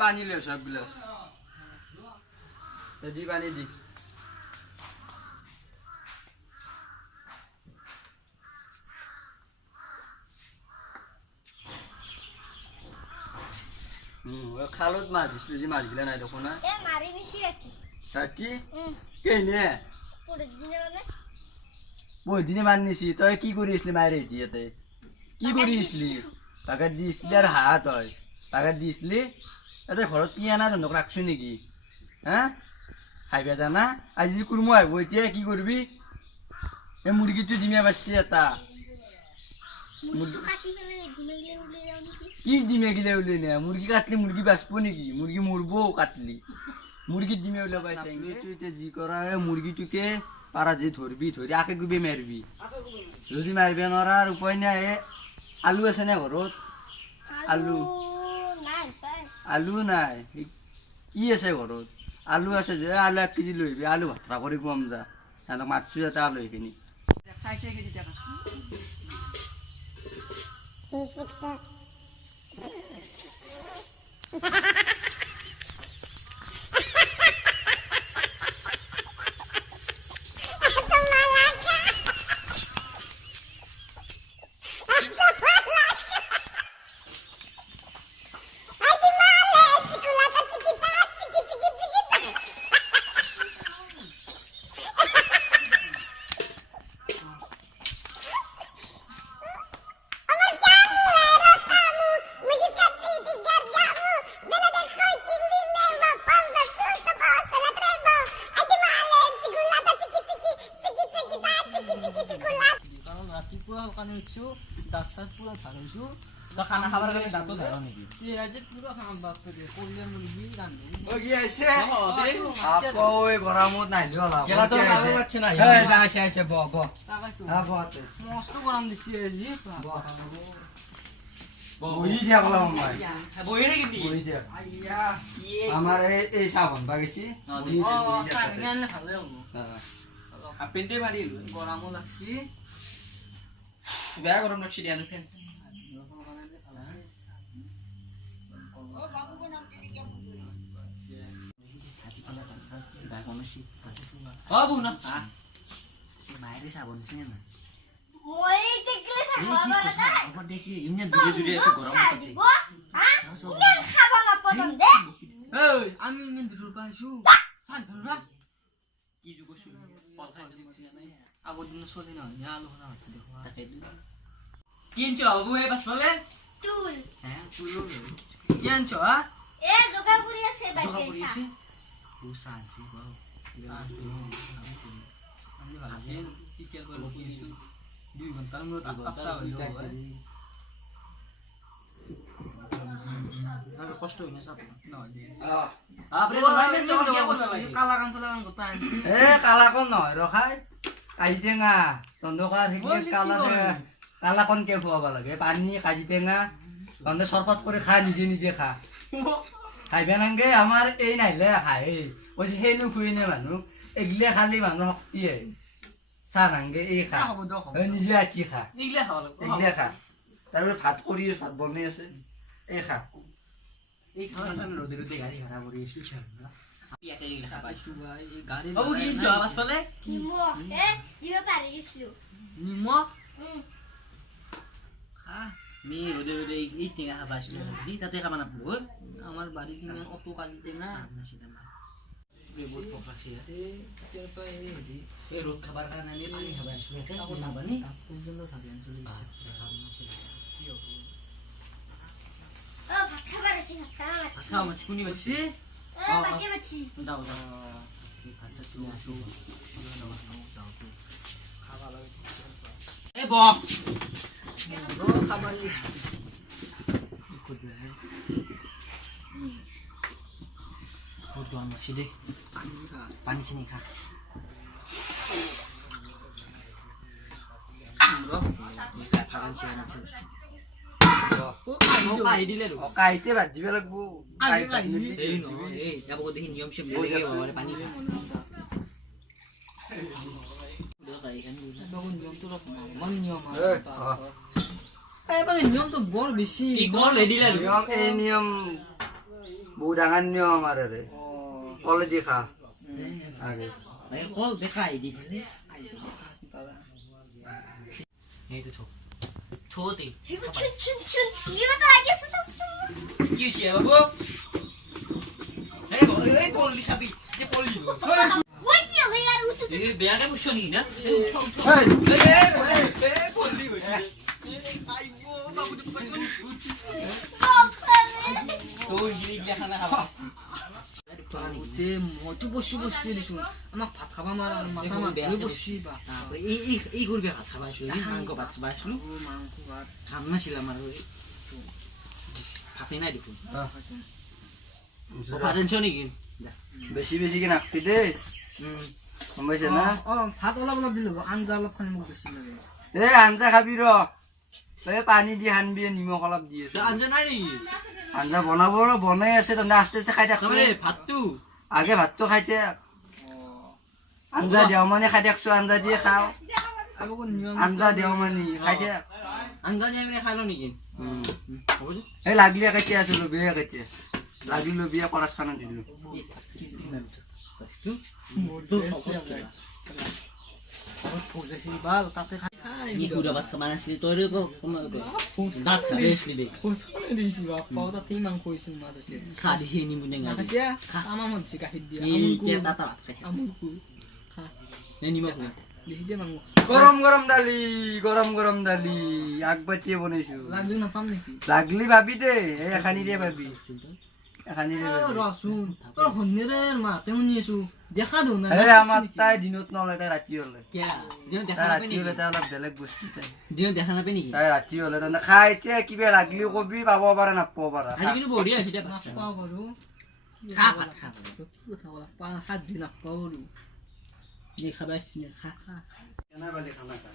पानी ले सब गिलास जी पानी जी खालोत माछ जी माछ गिला নাই দেখো না এ মারি নিছি রাখি সাচি কেনে পড়ে দিনে মানে ওই দিনে মাননিছি তুই কি করিসলি মাইরে দিতে কি করিসলি টাকা দিছলি আর হাত হয় টাকা দিছলি এতে ঘৰত কি আনা জানক রাখছু নেকি হ্যাঁ খাইবা জানা আজি কুরমু আইব এতিয়া কি করবি এ মুরগিটো দিমে বাসছে এটা মুরগি কাটি ফেলে দিনে গিলে উলে যাও নাকি কি দিমে গিলে উলে না মুরগি কাটলি মুরগি বাসবো নাকি মুরগি মরবো কাটলি মুরগি দিমে উলে পাইছে তুই তে জি করা এ মুরগিটোকে পারা যে ধরবি ধরি আকে গুবে মারবি যদি মারবে নরার উপায় নাই আলু আছে না ঘৰত আলু নাই পাই আলু নাই কি আছে ঘৰত আলু আছে যে আলু 1 কেজি লইবি আলু ভাতৰা কৰি কম যা এনে মাছু এটা আলু এখিনি খাইছে কেজি টাকা খানা খাবার কারণে দাঁতও ধরো নাকি এই আজ পুরো খাম বাপ করে কোলে মুরগি রান্না ও কি আইছে আপো ওই গরমত নাইলি হলা কেলা তো ভালো লাগছে না এই যা আইছে ব টাকা চুল হ্যাঁ বতে মস্ত গরম দিছি আজি বই দিয়া বলা মাই বই রে কি বই দিয়া আইয়া আমার এই সাবন বাগেছি ও সামনে আনলে ভালো হবো হাফিনতে মারি গরমও লাগছি বেয়া গরম লাগছে দিয়ানো ফেন বাবু না মায়ের সাবন ছিনে না মই দেখলে খাবা না আবার দেখি ইমনে দূরে দূরে আছে গরম থাকে হ্যাঁ ইনে খাবা না পছন্দ দে এই আমি ইনে দূর পাইছু সান ধরা কি যুগ শুনি কথা দিছি না আগর দিন সদি না আলো না দেখো তাকে কিনছো বাবু এই বাস বলে চুল হ্যাঁ চুলো জানছো এ জোগা পুরি আছে জগা বাইকে পড়িয়েছি বুসা আছে বাবু আমি ভাবছি কি কে করে পড়িয়েছি 2 ঘন্টার মধ্যে আপসা হইলো ভাই কষ্ট হইনা সাপ না আপরে মাইনে তো কালা কাঞ্চলা কান কথা আনছি এ কালা কোন নয় রখাই কাজি টেঙা তন্দকা থেকে কালা কোন কে খুৱাব লাগে পানী কাজি টেঙা তন্দে সরবত করে খা নিজে নিজে খা খাইবে নাংগে আমার এই নাইলে খাই ওই যে হেনু খুইনে মানুহ এগিলে খালি মানুহ শক্তি আহে চা নাংগে এই খা হ'ব দক নিজে আছি খা ইগলে খাব লাগব এগিলে খা তারপরে ভাত কৰি ভাত বনাই আছে এই খা এই খাওয়া আমি রোদে রোদে গাড়ি ভাড়া করে এসে না পিয়াতে গেলে খাবা পাইছু ভাই এই গাড়ি বাবু কিনছো বাস বলে নিমখ এ দিবা পারিছলু নিমখ মি রোদে রোদে এই টেঙা খাবা আসলে কি তাতে খাবা না পুরো আমার বাড়ি কিনে অত কাজি দেনা না সেটা না বহুত পকাছি কে তো এই হেডি এই রোদ খাবার কারণে আমি পানি খাবা আসলে তাকো না না বানি পর্যন্ত থাকে চলে কি হবে ও ভাত খাবার আছে ভাত খাওয়া খাও মাছ কুনি বসি এ বাকি বাছি যাও যাও এই ভাতটা তুমি আসো যাও তো খাবা লাগে এ বক খাবার বহুত গৰম লাগছে দেই পানী চিনি খা কাইতে ভাত দিব লাগিব নিয়ম চিয়ম পানী খা নিয়মটো বৰ বেছি নিয়ম এই নিয়ম বহুত ডাঙৰ নিয়ম আৰু কলে দি খা কল দেখা আইডি এইটো থো থোতে 이거 춘춘춘 이거도 알겠어. কি হৈছে বাবু এই পল্লি চাবি যে পল্লি 뭐지요? 내가 우투 এই বেয়াকে বুঝছো নি না পল্লি হইছে আইবো বাবু তো তো গিলি খানা খাবা তে মইতো বসি দিছো আমাক ভাত খাবা মাথা মাৰি বসি বা এই গুৰবে ভাত খাবা আছো এই মাংস ভাত খাবা আছো মাংস ভাত খাম নাছিল আমাৰ ভাতে নাই দেখোন ভাত আনছ নেকি বেছি বেছিকে নাখবি দেই গম পাইছে না ভাত অলপ দিলো আঞ্জা অলপ খালি মোক বেছি লাগে এই আঞ্জা খাবি ৰ তই পানী দি সানবি নিমখ অলপ দি আঞ্জা নাই নেকি আঞ্জা বনাব বনাই আছে তহঁতে আস্তে আস্তে খাই থাকছো ভাতটো আগে ভাতটো খাইছে আঞ্জা দেও মানে খাই থাকছো আঞ্জা দিয়ে খাওঁ আঞ্জা দেও মানে খাই থাক আঞ্জা দিয়ে মানে খাই ল নেকি এই লাগলি কেতিয়া আছো লবিয়ে কেতিয়া লাগি লবিয়ে কৰাচ খানা দিলো ভাল তাতে খাই ই গুড়া ভাত খাবা নাছিলি তই দাঁত খাবি আছিলি দেই দিছি বাপ্পাও তাতে মাংস হৈছিল মাছ আছে খা দিছে নিমু টেঙা দি আমাৰ মন আছে গাখীৰ দিয়া এই কেটা ভাত খাইছে আমুলকু খা নে নিমখ দেখি দে মাংস গৰম গৰম দালি আগবাচিয়ে বনাইছো লাগলি নাপাম নেকি লাগলি ভাবি দে এই এখানি দিয়ে ভাবি এখানি দিয়ে ৰচোন তোৰ সন্ধিয়াৰে মাতে শুনি আছো দেখা দিও না এই আমাৰ তাই দিনত নলয় তাই ৰাতি হলে কিয়া দিন দেখা তাই নাপে ৰাতি হলে তাই অলপ বেলেগ বস্তু তাই দিন দেখা নাপে নেকি তাই ৰাতি হলে তাৰমানে খাই এতিয়া কিবা লাগলি কবি পাব পাৰা নাপাব পাৰা আজি কিন্তু বঢ়িয়া হৈছে দে নাপাওঁ বাৰু খা ভাত খা সাত দিন নাপাওঁ নি খাবা খা খা কেনে বালি খানা খা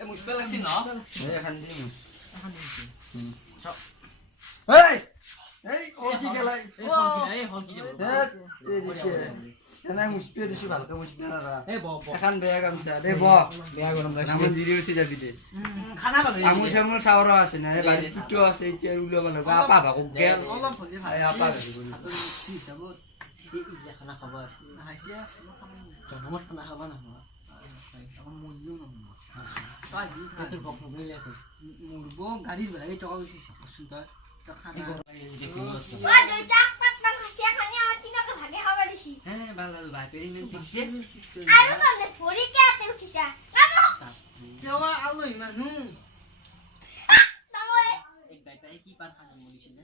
এ মুছবে লাগছি ন এই এখান দি মুছ এই ও কি গেলাই এই হল কি এনে মুছপি দিছি ভালকে মুছপি না এই ব এখন বেয়া গামছা দে ব বেয়া গৰম লাগছে নামন দিৰি উঠি যাবি দে খানা ভালো আমুল চামুল চাউৰ আছে না এই বাৰী ফুটো আছে এতিয়া উলাব লাগিব আপা ভাকো গেল অলপ হ'লে ভাল এই আপা হিচাপত খানা খাবা আহিছে জনমত খানা খাবা না মৰিও নহয় তোৰ বক নবলে মৰিব গাড়ীৰ ভাড়া এই টকা গৈছে চাচোন তই খানা ওই দুই চাক পাত মান হাসিয়া খানি আর তিনকে ভাগে খাওয়া দিছি হ্যাঁ ভালো ভাই পেরিমেন্ট ঠিকছে আর তো পরি কে আতে উঠিছা নামো কেৱা আলহী মানুহ নামো এক ভাই পাই কি পার খানা মরিছে না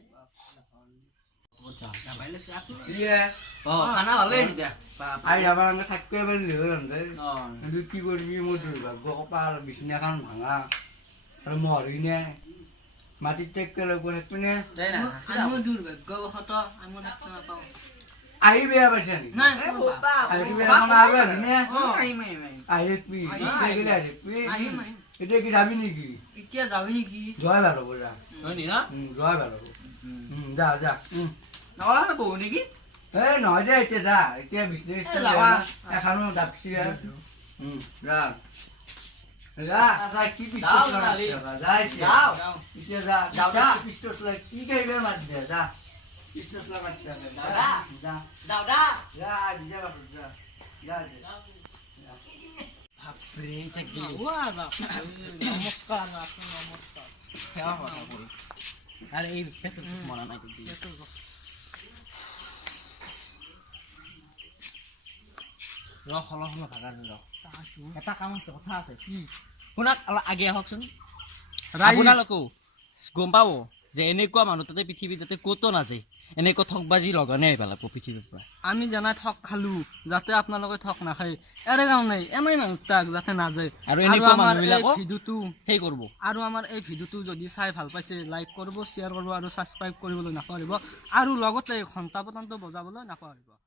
ইয়ে খানা ভালো হয়েছে দে আই আবার আমরা থাকতে পারলি হলাম রে অ কিন্তু কি করবি মোর দুর্ভাগ্য কপাল বিছনাখান ভাঙা আর মরি নে মাটির টেক্কে লগ থাকবি নে যাই না আমি দুৰ্ভাগ্যবশত আমি থাকতে নাপাওঁ আহি বেয়া পাইছে নি নাই আহি বেয়া মানে আৰু আহি নে আহিম আহি একবি গেলে আহি আহিম এতিয়া কি যাবি নেকি এতিয়া যাবি নেকি জয় ভালো বলা হয় নি না জয় ভালো যা যা না বউ নাকি এই নহয় দে এতিয়া যা এতিয়া বিজনেছ এখানো ডাকছি যা যা যা কি যাও বিজনেছ নালি। যা এতিয়া যাও যাওঁ এতিয়া যা যাও, যা যা। পিস্তল লাগ কি কইবে মাত দে যা পিস্তল লাগ মাত দে যা। যা দাউদা যা যা যা যা বাপরে থাকি নমস্কাৰ নমস্কাৰ সেৱা কৰো আরে এই পেট মনা নাই রখ হল ভাগা রখ এটা কাম আছে কথা আছে কি শুনাক আগে আহকচোন আপোনালোকো গম পাব যে এনেকুৱা মানুহ তাতে পৃথিৱীত যাতে ক'তো নাযায় এনেকৈ ঠকবাজি লগানে আহি পেলাব পৃথিৱীৰ পৰা আমি জানাই ঠক খালো যাতে আপোনালোকে ঠক নাখায় এৰে কাৰণে এনেই মানুহ তাক যাতে নাযায় আৰু এনেকুৱা আমাৰ এই মানুহবিলাকক ভিডিঅ'টো সেই কৰিব আৰু আমাৰ এই ভিডিঅ'টো যদি চাই ভাল পাইছে লাইক কৰিব শ্বেয়াৰ কৰিব আৰু ছাবস্ক্ৰাইব কৰিবলৈ নাপাহৰিব আৰু লগতে ঘণ্টা বটনটো বজাবলৈ নাপাহৰিব